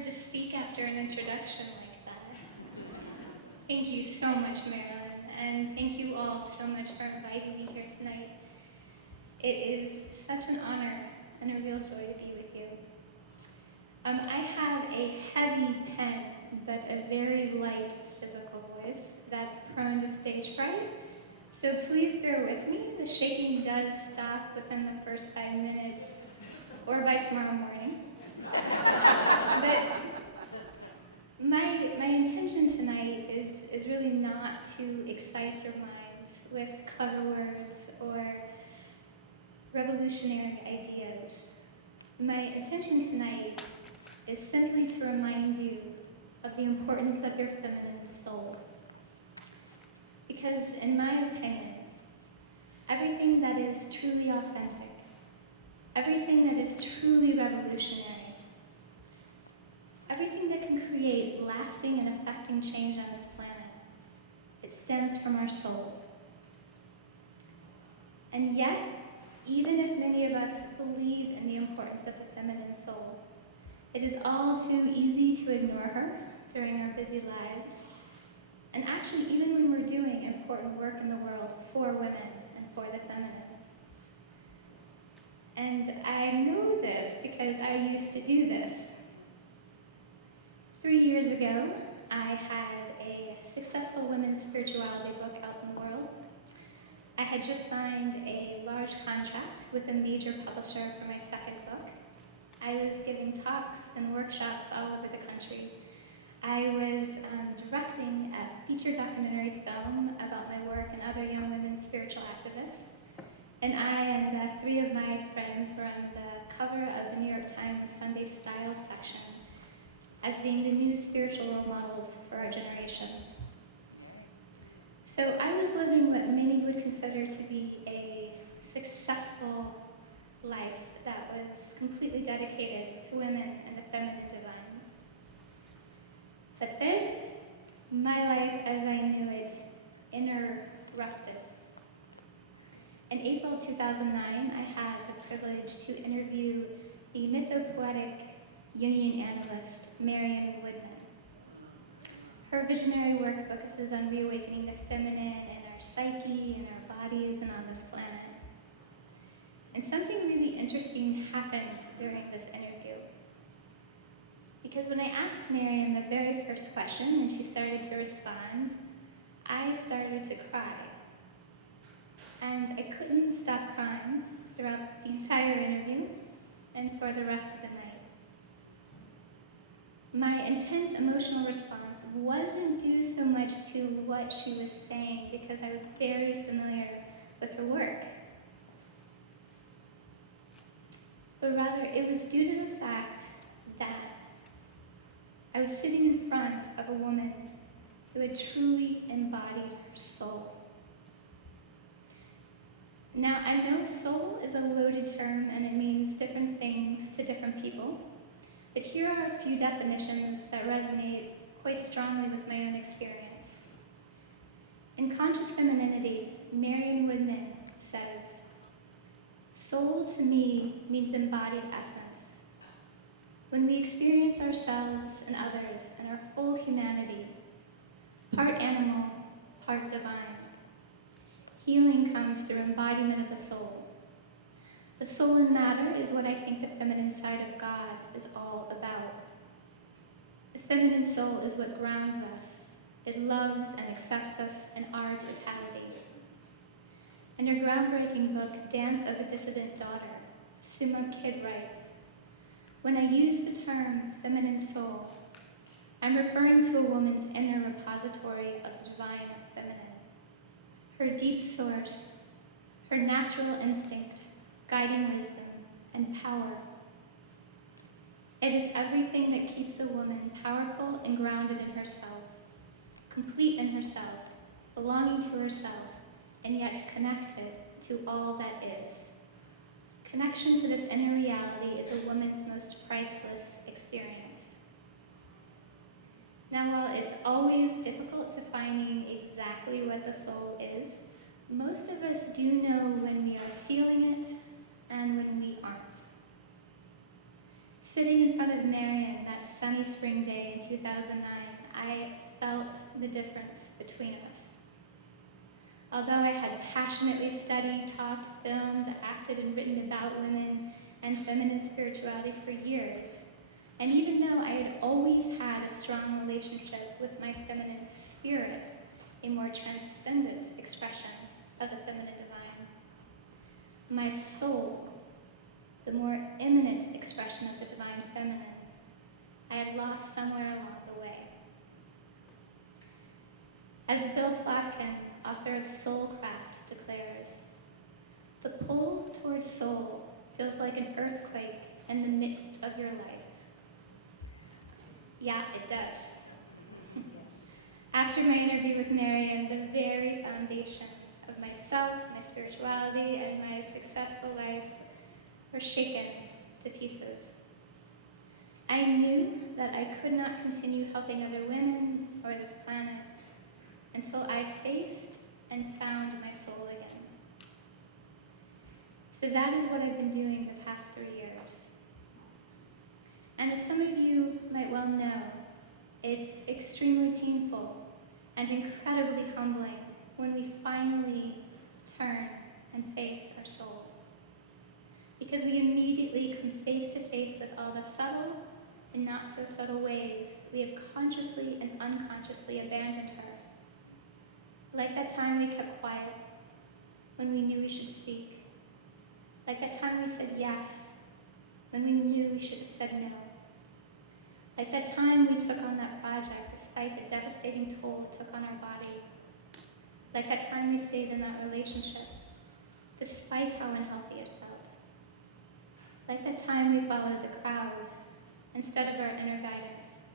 hard to speak after an introduction like that. Thank you so much, Marilyn, and thank you all so much for inviting me here tonight. It is such an honor and a real joy to be with you. I have a heavy pen, but a very light physical voice that's prone to stage fright. So please bear with me. The shaking does stop within the first 5 minutes or by tomorrow morning. But my intention tonight is really not to excite your minds with clever words or revolutionary ideas. My intention tonight is simply to remind you of the importance of your feminine soul. Because in my opinion, everything that is truly authentic, everything that is truly revolutionary, everything that can create lasting and affecting change on this planet, it stems from our soul. And yet, even if many of us believe in the importance of the feminine soul, it is all too easy to ignore her during our busy lives. And actually, even when we're doing important work in the world for women and for the feminine. And I know this because I used to do this. 3 years ago, I had a successful women's spirituality book out in the world. I had just signed a large contract with a major publisher for my second book. I was giving talks and workshops all over the country. I was directing a feature documentary film about my work and other young women spiritual activists. And I and 3 of my friends were on the cover of the New York Times Sunday Style section as being the new spiritual role models for our generation. So I was living what many would consider to be a successful life that was completely dedicated to women and the feminine divine. But then, my life as I knew it interrupted. In April 2009, I had the privilege to interview the mythopoetic Jungian analyst, Marian Woodman. Her visionary work focuses on reawakening the feminine in our psyche, in our bodies, and on this planet. And something really interesting happened during this interview. Because when I asked Marian the very first question, when she started to respond, I started to cry. And I couldn't stop crying throughout the entire interview and for the rest of the night. My intense emotional response wasn't due so much to what she was saying, because I was very familiar with her work. But rather, it was due to the fact that I was sitting in front of a woman who had truly embodied her soul. Now, I know soul is a loaded term and it means different things to different people. But here are a few definitions that resonate quite strongly with my own experience. In Conscious Femininity, Marian Woodman says, "Soul to me means embodied essence. When we experience ourselves and others in our full humanity, part animal, part divine, healing comes through embodiment of the soul. The soul in matter is what I think the feminine side of God is all about. The feminine soul is what grounds us. It loves and accepts us in our totality." In her groundbreaking book, Dance of a Dissident Daughter, Suma Kidd writes, "When I use the term feminine soul, I'm referring to a woman's inner repository of divine feminine, her deep source, her natural instinct, guiding wisdom, and power. It is everything that keeps a woman powerful and grounded in herself, complete in herself, belonging to herself, and yet connected to all that is. Connection to this inner reality is a woman's most priceless experience." Now, while it's always difficult defining exactly what the soul is, most of us do know when we are feeling it and when we aren't. Sitting in front of Marian that sunny spring day in 2009, I felt the difference between us. Although I had passionately studied, talked, filmed, acted, and written about women and feminist spirituality for years, and even though I had always had a strong relationship with my feminine spirit, a more transcendent expression of the feminine divine, my soul, the more immanent expression of the divine feminine, I had lost somewhere along the way. As Bill Plotkin, author of Soulcraft, declares, the pull towards soul feels like an earthquake in the midst of your life. Yeah, it does. After my interview with Marian, the very foundations of myself, my spirituality, and my successful life were shaken to pieces. I knew that I could not continue helping other women or this planet until I faced and found my soul again. So that is what I've been doing the past 3 years. And as some of you might well know, it's extremely painful and incredibly humbling when we finally turn and face our soul. Because we immediately come face to face with all the subtle and not so subtle ways we have consciously and unconsciously abandoned her. Like that time we kept quiet when we knew we should speak. Like that time we said yes when we knew we should have said no. Like that time we took on that project despite the devastating toll it took on our body. Like that time we stayed in that relationship despite how unhealthy it felt. Like that time we followed the crowd instead of our inner guidance.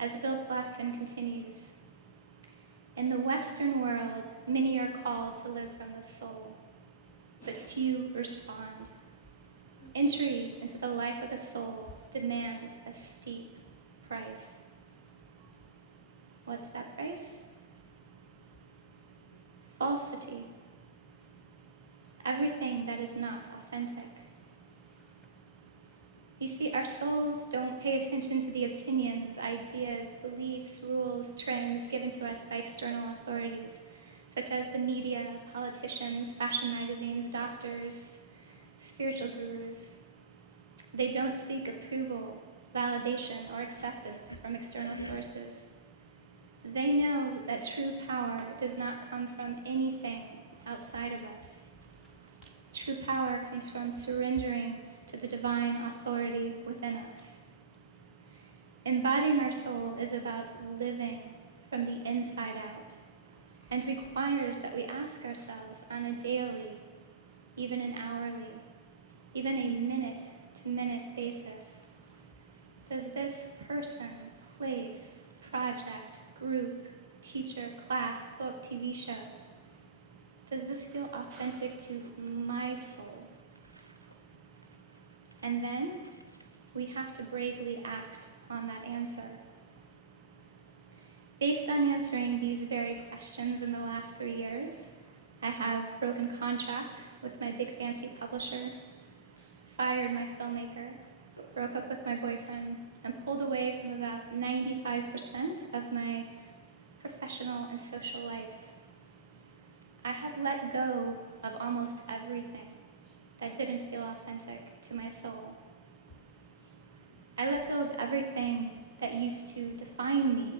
As Bill Plotkin continues, in the Western world, many are called to live from the soul, but few respond. Entry into the life of the soul demands a steep price. What's that price? Falsity. Everything that is not authentic. You see, our souls don't pay attention to the opinions, ideas, beliefs, rules, trends given to us by external authorities, such as the media, politicians, fashion magazines, doctors, spiritual gurus. They don't seek approval, validation, or acceptance from external sources. They know that true power does not come from anything outside of us. True power comes from surrendering to the divine authority within us. Embodying our soul is about living from the inside out and requires that we ask ourselves on a daily, even an hourly, even a minute-to-minute basis, does this person, place, project, group, teacher, class, book, TV show, does this feel authentic to my soul? And then we have to bravely act on that answer. Based on answering these very questions in the last 3 years, I have broken contract with my big fancy publisher, fired my filmmaker, broke up with my boyfriend, and pulled away from about 95% of my professional and social life. I have let go of almost everything that didn't feel authentic to my soul. I let go of everything that used to define me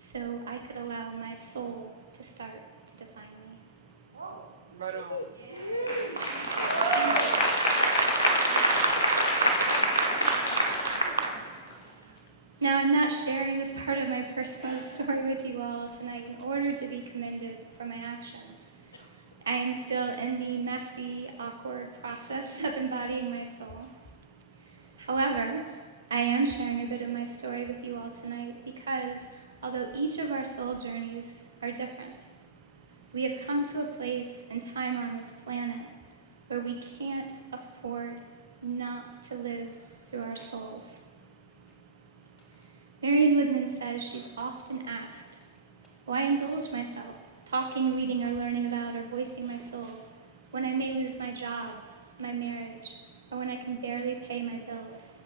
so I could allow my soul to start to define me. Right on. Now, I'm not sharing this part of my personal story with you all tonight in order to be commended for my actions. I am still in the messy, awkward process of embodying my soul. However, I am sharing a bit of my story with you all tonight because although each of our soul journeys are different, we have come to a place and time on this planet where we can't afford not to live through our souls. Marian Woodman says she's often asked, why indulge myself, talking, reading, or learning about or voicing my soul, when I may lose my job, my marriage, or when I can barely pay my bills?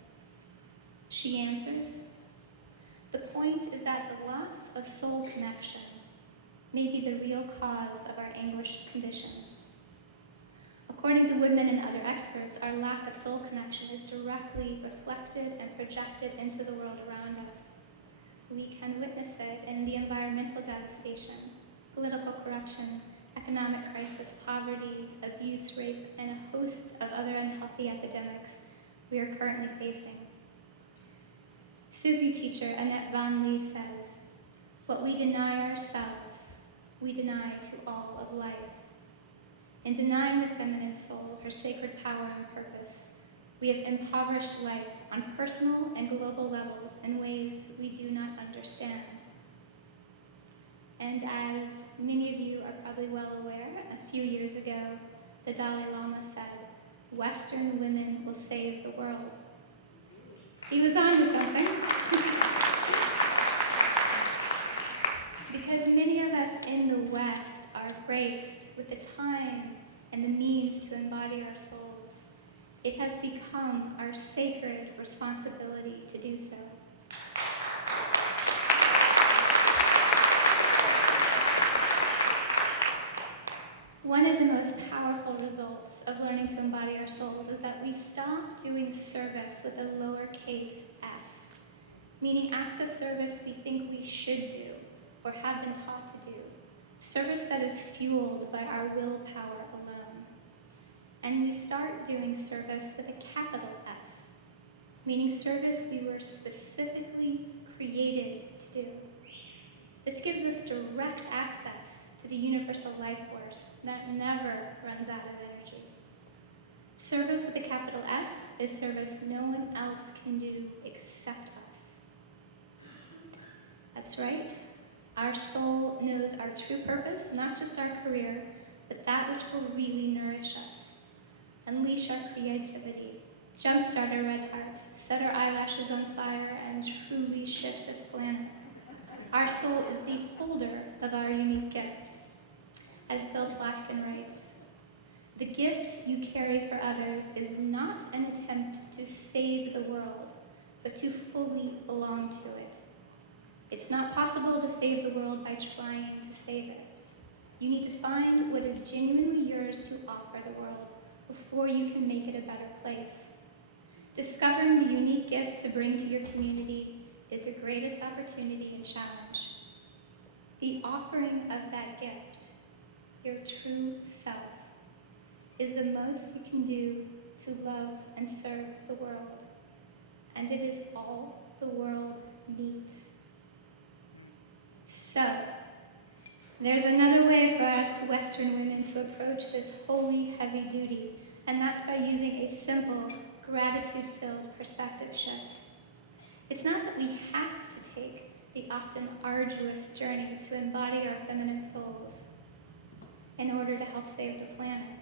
She answers, "The point is that the loss of soul connection may be the real cause of our anguished condition. According to women and other experts, our lack of soul connection is directly reflected and projected into the world around us. We can witness it in the environmental devastation, political corruption, economic crisis, poverty, abuse, rape, and a host of other unhealthy epidemics we are currently facing." Sufi teacher Annette Van Lee says, "What we deny ourselves, we deny to all of life. In denying the feminine soul her sacred power and purpose, we have impoverished life on personal and global levels in ways we do not understand." And as many of you are probably well aware, a few years ago, the Dalai Lama said, "Western women will save the world." He was on to something. Because many of us in the West are graced with the time and the means to embody our souls, it has become our sacred responsibility to do so. One of the most powerful results of learning to embody our souls is that we stop doing service with a lowercase s, meaning acts of service we think we should do or have been taught to do, service that is fueled by our willpower alone. And we start doing service with a capital S, meaning service we were specifically created to do. This gives us direct access to the universal life force that never runs out of energy. Service with a capital S is service no one else can do except us. That's right. Our soul knows our true purpose, not just our career, but that which will really nourish us, unleash our creativity, jumpstart our red hearts, set our eyelashes on fire, and truly shift this planet. Our soul is the holder of our unique gift. As Bill Flatkin writes, "The gift you carry for others is not an attempt to save the world, but to fully belong to it. It's not possible to save the world by trying to save it. You need to find what is genuinely yours to offer the world before you can make it a better place. Discovering the unique gift to bring to your community is your greatest opportunity and challenge. The offering of that gift, your true self, is the most you can do to love and serve the world, and it is all the world needs." So, there's another way for us Western women to approach this holy, heavy duty, and that's by using a simple, gratitude-filled perspective shift. It's not that we have to take the often arduous journey to embody our feminine souls in order to help save the planet.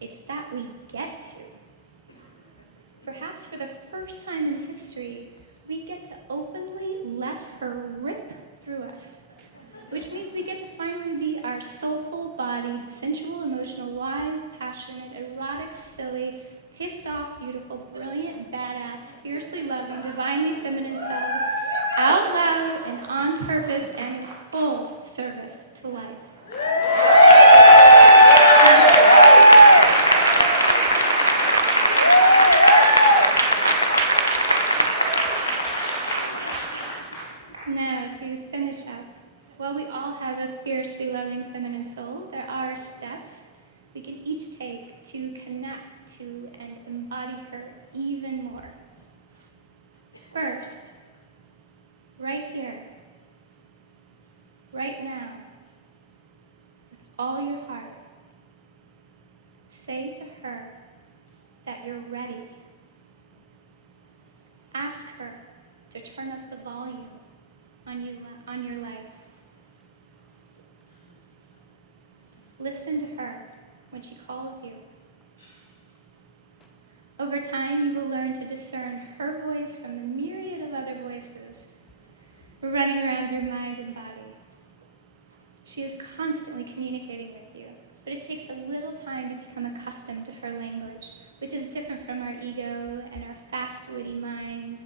It's that we get to. Perhaps for the first time in history, we get to openly let her rip through us, which means we get to finally be our soulful, bodied, sensual, emotional, wise, passionate, erotic, silly, pissed off, beautiful, brilliant, badass, fiercely loving, divinely feminine selves, out loud and on purpose and full service to life. Now, to finish up, while we all have a fiercely loving feminine soul, there are steps we can each take to connect to and embody her even more. First, right here, right now, with all your heart, say to her that you're ready. Ask her to turn up the volume on your life. Listen to her when she calls you. Over time, you will learn to discern her voice from the myriad of other voices running around your mind and body. She is constantly communicating with you, but it takes a little time to become accustomed to her language, which is different from our ego and our fast, witty minds.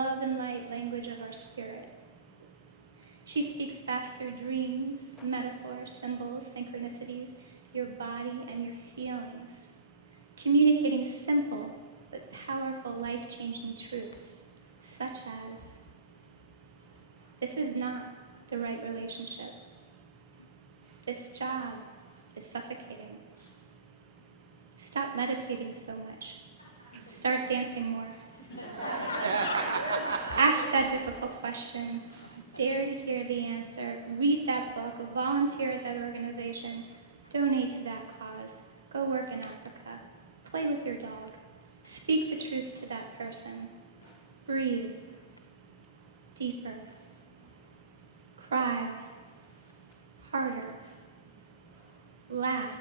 love and light language of our spirit. She speaks best through dreams, metaphors, symbols, synchronicities, your body and your feelings, communicating simple but powerful life-changing truths, such as, this is not the right relationship. This job is suffocating. Stop meditating so much. Start dancing more. Ask that difficult question. Dare to hear the answer. Read that book. Volunteer at that organization. Donate to that cause. Go work in Africa. Play with your dog. Speak the truth to that person. Breathe. Deeper. Cry. Harder. Laugh.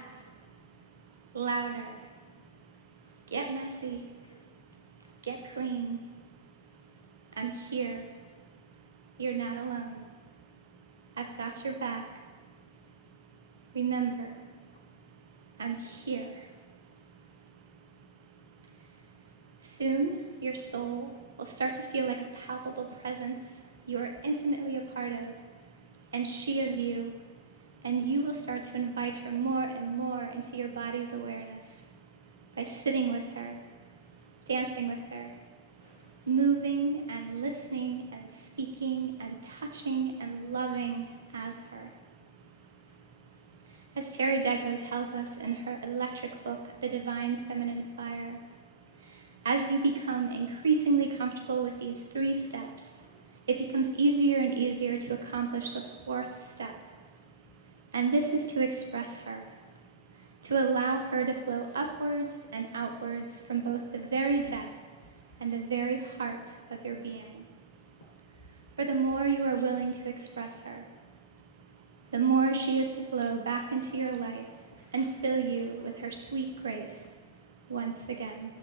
Louder. Get messy. Get clean. I'm here. You're not alone. I've got your back. Remember, I'm here. Soon, your soul will start to feel like a palpable presence you are intimately a part of, and she of you, and you will start to invite her more and more into your body's awareness by sitting with her, dancing with her, moving and listening and speaking and touching and loving as her. As Terry Degner tells us in her electric book, The Divine Feminine Fire, as you become increasingly comfortable with these 3 steps, it becomes easier and easier to accomplish the 4th step. And this is to express her, to allow her to flow upwards and outwards from both the very depth and the very heart of your being. For the more you are willing to express her, the more she is to flow back into your life and fill you with her sweet grace once again.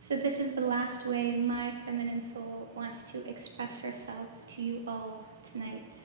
So this is the last way my feminine soul wants to express herself to you all tonight.